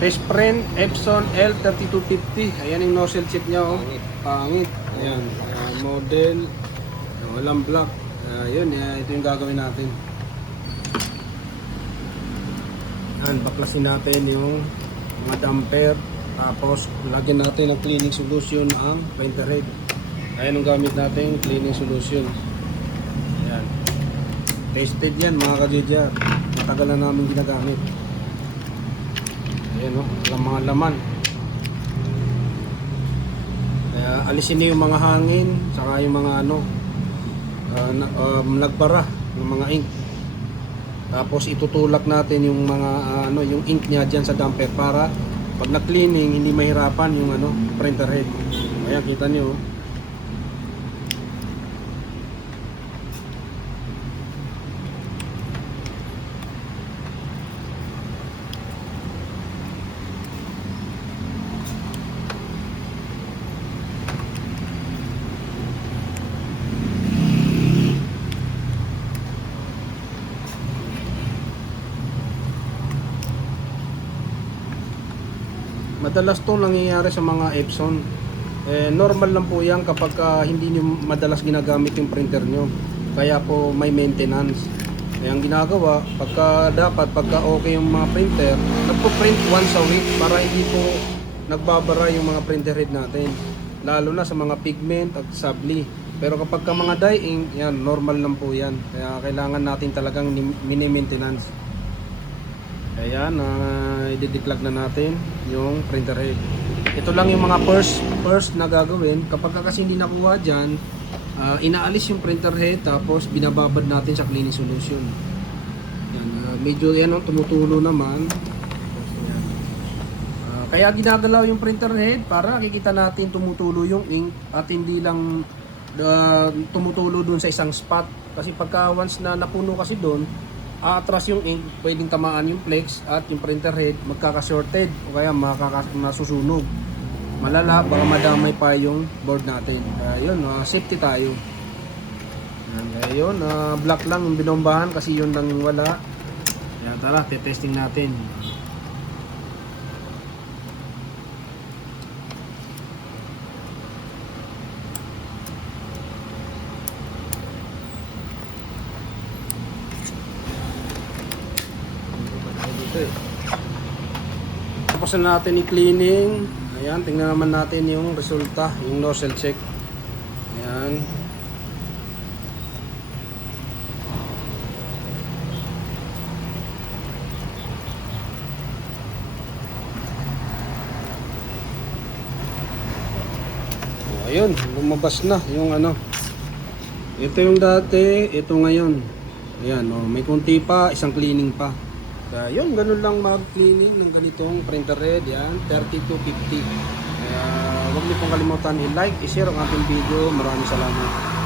Test print Epson L3250. Ayan yung nozzle check niya, oh. Pangit. Ayan, model. Walang block. Yun, ito yung gagawin natin. Ayan, baklasin natin yung mga damper. Tapos, lagyan natin ng cleaning solution ang printer head. Ayan ang gamit natin, cleaning solution. Ayan. Tested yan mga ka-JJR. Matagal na namin ginagamit. Ayan o, mga laman. Kaya alisin niyo yung mga hangin, saka yung mga nagbara, yung mga ink. Tapos itutulak natin yung mga yung ink niya diyan sa damper para pag na-cleaning hindi mahirapan yung printer head. Ayan, kita niyo. Madalas to nangyayari sa mga Epson. Normal lang po yan kapag hindi nyo madalas ginagamit yung printer nyo. Kaya po may maintenance. Ang ginagawa, pagka okay yung mga printer, nagpo-print once a week para hindi po nagbabara yung mga printer head natin. Lalo na sa mga pigment at sabli. Pero kapag mga dye ink, yan, normal lang po yan. Kaya kailangan natin talagang mini-maintenance. Ayan, i-declag na natin yung printer head. Ito lang yung mga first na gagawin. Kapag kasi hindi nakuha dyan, inaalis yung printer head tapos binababad natin sa cleaning solution. Yan, medyo yan, tumutulo naman. Yan. Kaya ginagalaw yung printer head para nakikita natin tumutulo yung ink at hindi lang tumutulo dun sa isang spot. Kasi pagka once na napuno kasi dun, atras yung ink, pwedeng tamaan yung flex at yung printer head magkaka-shorted o kaya masusunog. Malala, baka madamay pa yung board natin. Ayun, safety tayo. Ayun, black lang yung binombahan kasi yun lang yung wala. Ayan, tara, testing natin. Tapos na natin i-cleaning. Ayan, tingnan naman natin yung resulta, yung nozzle check. Ayan. Ayun, lumabas na yung Ito yung dati, ito ngayon. Ayan, may kunti pa, isang cleaning pa. Yun, ganun lang mag-cleaning ng ganitong printer head. Yan, 3250. Kaya huwag niyo pong kalimutan i-like, i-share ang ating video. Maraming salamat.